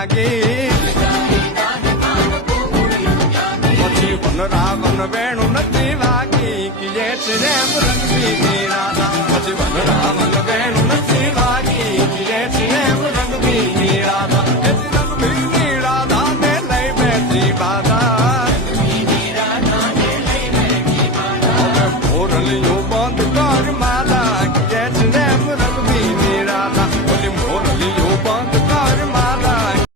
વાગી પછી વનરાવન વેણું નથી વાગી કિયે છે રેમ રંગબીની રાધા પછી વનરાવન વેણું નથી વાગી કિયે છે રેમ રંગબીની રાધા